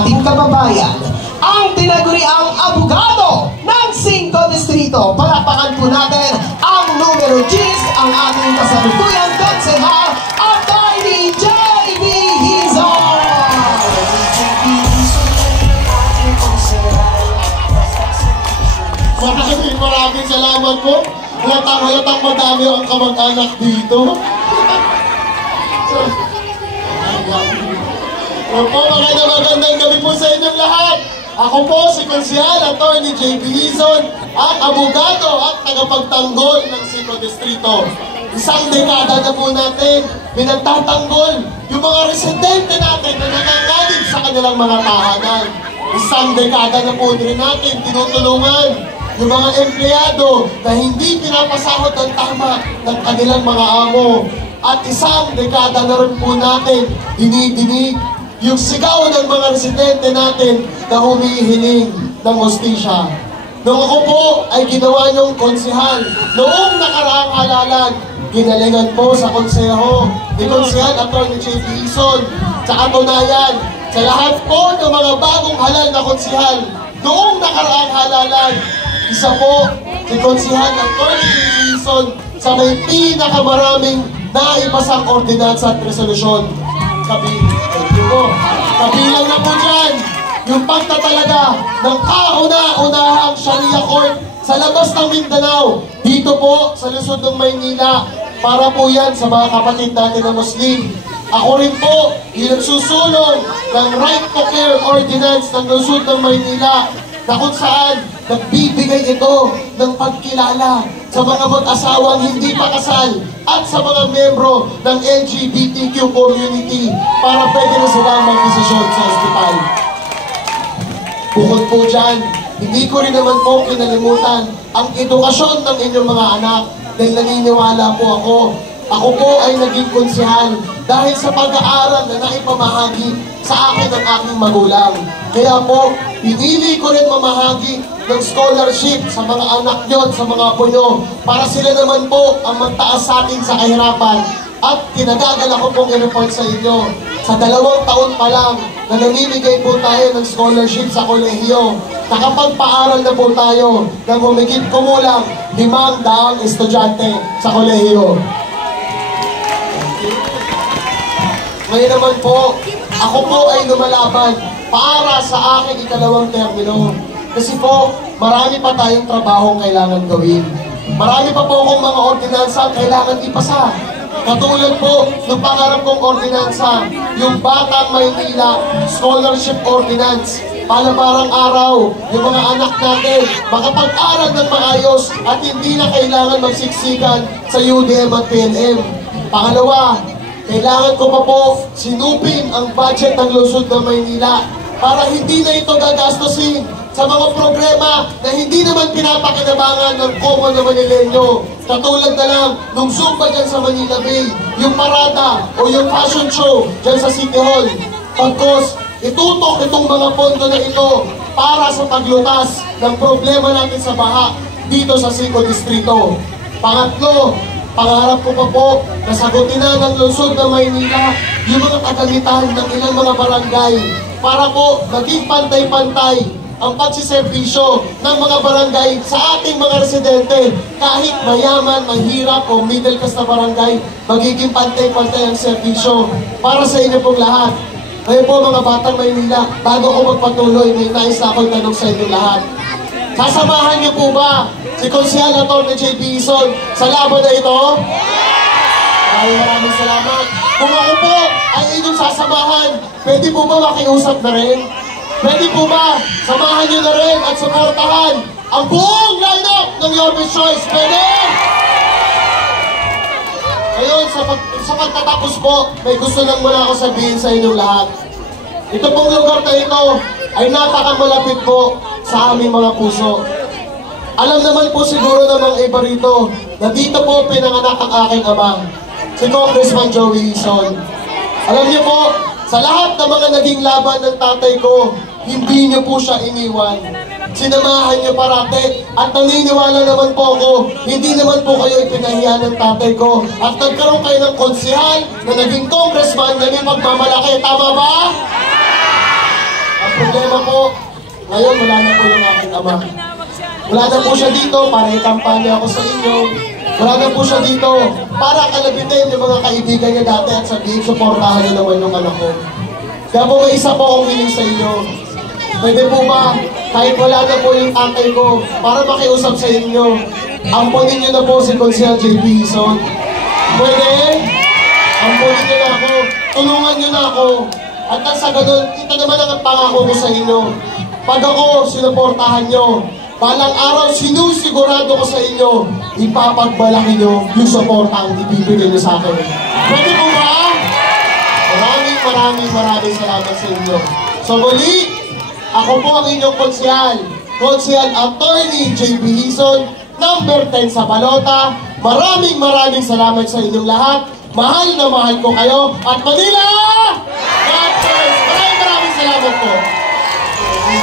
ating kababayan, ang tinaguriang abogado ng 5 Distrito. Palakpakan po natin ang numero 10, ang ating kasalukuyang konsehal, Atty. J.B. Hizon. Maraming salamat po. Halatang madami ang kamag-anak dito. Magandang gabi po sa inyong lahat. Ako po si Konsehal Atty. J.B. Hizon, ang abogado at tagapagtanggol ng 5 Distrito. Isang dekada na po natin pinagtatanggol yung mga residente natin na nanganganig sa kanilang mga tahanan. Isang dekada na po rin natin tinutulungan yung mga empleyado na hindi pinapasahod ng tama ng kanilang mga amo. At isang dekada na rin po natin dinidinig yung sigaw ng mga residente natin na humihiling ng hustisya. Nung ako po ay ginawa niyong konsehal, noong nakaraang halalan, ginalingan po sa konseho ni Konsehal Atty. J.B. Hizon. Sa katunayan, sa lahat po ng mga bagong halal na konsehal, noong nakaraang halalan, isa po si Konsehal Atty. J.B. Hizon sa may pinakamaraming naipasang ordinansa at resolusyon. Kabilang na po dyan yung pagtatalaga ng kauna-unahang Sharia Court sa labas ng Mindanao, dito po sa Luzon ng Maynila, para po yan sa mga kapatid natin na Muslim. Ako rin po yung nagsusulong ng Right to Care Ordinance ng Luzon ng Maynila, na kung saan nagbibigay ito ng pagkilala sa mga mag-asawang hindi pa kasal at sa mga membro ng LGBTQ community para pwede na silang mag-desisyon sa ospital. Bukod po dyan, hindi ko rin naman po kinalimutan ang edukasyon ng inyong mga anak dahil naniniwala po ako. Ako po ay naging konsehal dahil sa pag-aaral na naipamahagi sa akin ng aking magulang. Kaya po, pinili ko rin mamahagi ng scholarship sa mga anak nyo at sa mga apo nyo para sila naman po ang magtaas sa atin sa kahirapan. At kinagagala ko pong i-report sa inyo, sa 2 taon pa lang na namimigay po tayo ng scholarship sa kolehiyo, nakapagpaaral na po tayo ng humigit kumulang 500 estudyante sa kolehiyo. Ngayon naman po, ako po ay lumalaban para sa aking ikalawang termino. Kasi po, marami pa tayong trabaho kailangan gawin. Marami pa po akong mga ordinansa kailangan ipasa. Katulad po ng pangarap kong ordinansa, yung Batang Maynila Scholarship Ordinance. Palabarang araw, yung mga anak natin makapag-aral ng maayos at hindi na kailangan magsiksikan sa UDM at PNM. Pangalawa, kailangan ko pa po sinupin ang budget ng Luzon ng Maynila para hindi na ito gagastusin sa mga problema na hindi naman pinapakinabangan ng common na Manileño. Katulad na lang nung Zumba dyan sa Manila Bay, yung parada o yung fashion show dyan sa City Hall. Pagkos, itutok itong mga pondo na ito para sa paglutas ng problema natin sa baha dito sa 5 Distrito. Pangatlo, pangarap ko pa po na sagutin na ng Luzon ng Maynila yung mga kagamitan ng ilang mga barangay para po maging pantay-pantay ang pagsiservisyo ng mga barangay sa ating mga residente. Kahit mayaman, mahirap o middle class na barangay, magiging pantay-pantay ang servisyo para sa inyo pong lahat. Ngayon po mga Batang Maynila, bago ko magpatuloy, may nais na akong tanong sa inyong lahat. Sasamahan niyo po ba si Konsehal Atty. J.B. Hizon sa laban na ito? Maraming salamat. Kung ako po ay inyong sasamahan, pwede po ba makiusap na rin? Pwede po ba samahan niyo na rin at suportahan ang buong lineup ng Your Best Choice? Pwede? Ngayon, sa pagtatapos po, may gusto lang muna ako sabihin sa inyong lahat. Ito pong lugar na ito ay napakamalapit po sa aming mga puso. Alam naman po siguro ng mga iba rito na dito po pinanganak ang aking ama, si Congressman Joey Hizon. Alam niyo po, sa lahat ng mga naging laban ng tatay ko, hindi niyo po siya iniwan. Sinamahan niyo parate at naniniwala naman po ako, hindi naman po kayo ipinahiya ng tatay ko. At nagkaroon kayo ng konsehal na naging congressman na may pagmamalaki. Tama ba? Ang problema po, ngayon wala na po yung aking ama. Wala na po siya dito para ikampanya ako sa inyo. Wala na po siya dito para kalabitin yung mga kaibigan niya dati at sabihin, suportahan niyo naman yung anak ko. Kaya po may isa po akong hiling sa inyo. Pwede po ba, kahit wala na po yung tatay ko, para makiusap sa inyo, ampunin niyo na po si Consel JP Hison. Pwede? Ampunin niyo na ako. Tulungan niyo na ako. At sa ganun, ito naman ang pangako ko sa inyo. Pag ako sinuportahan niyo, balang araw, sinusigurado ko sa inyo, ipapagbalaki nyo yung suporta ang ibibigay nyo sa akin. Pwede po ba? Maraming salamat sa inyo. So muli, ako po ang inyong Konsehal Attorney JP Hison, number 10 sa Balota. Maraming salamat sa inyong lahat. Mahal na mahal ko kayo. At Manila! God bless! Maraming salamat po.